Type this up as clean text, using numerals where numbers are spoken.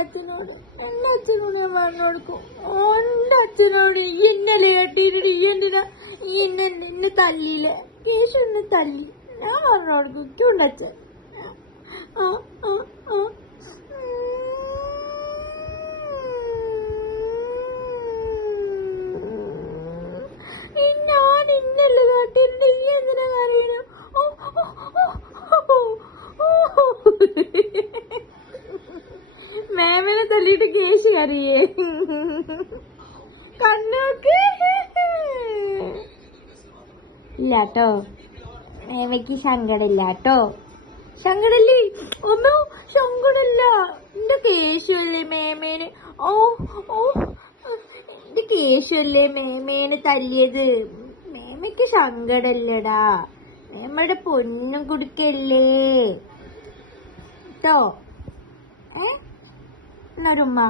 അച്ഛനോട് ഞാൻ പറഞ്ഞു കൊടുക്കും. എന്റെ അച്ഛനോട് ഈ ഇന്നലെ കേട്ടിട്ട് ഈ എന്തിനാ ഈ എന്നെ തല്ലിയില്ലേ, കേശു എന്നെ തല്ലി, ഞാൻ പറഞ്ഞു കൊടുക്കും. ചൂണ്ടച്ഛൻ ഞാൻ ഇന്നലെ കേട്ടിട്ട് ഈ എന്തിനാ കരയണു? മേമനെ തല്ലിട്ട് കേശു കറിയേ കണ്ണോക്ക് ഇല്ലാട്ടോ, മേമയ്ക്ക് സങ്കടമില്ലാട്ടോ. സങ്കടല്ലേ ഒന്നോ? സങ്കടല്ല. എന്റെ കേശുവല്ലേ മേമേന്, എന്റെ കേശുവല്ലേ മേമേന് തല്ലിയത്. മേമയ്ക്ക് സങ്കടല്ലടാ, മേമയുടെ പൊന്നും കുടുക്കല്ലേ ട്ടോ. എന്നൊരുമ്മ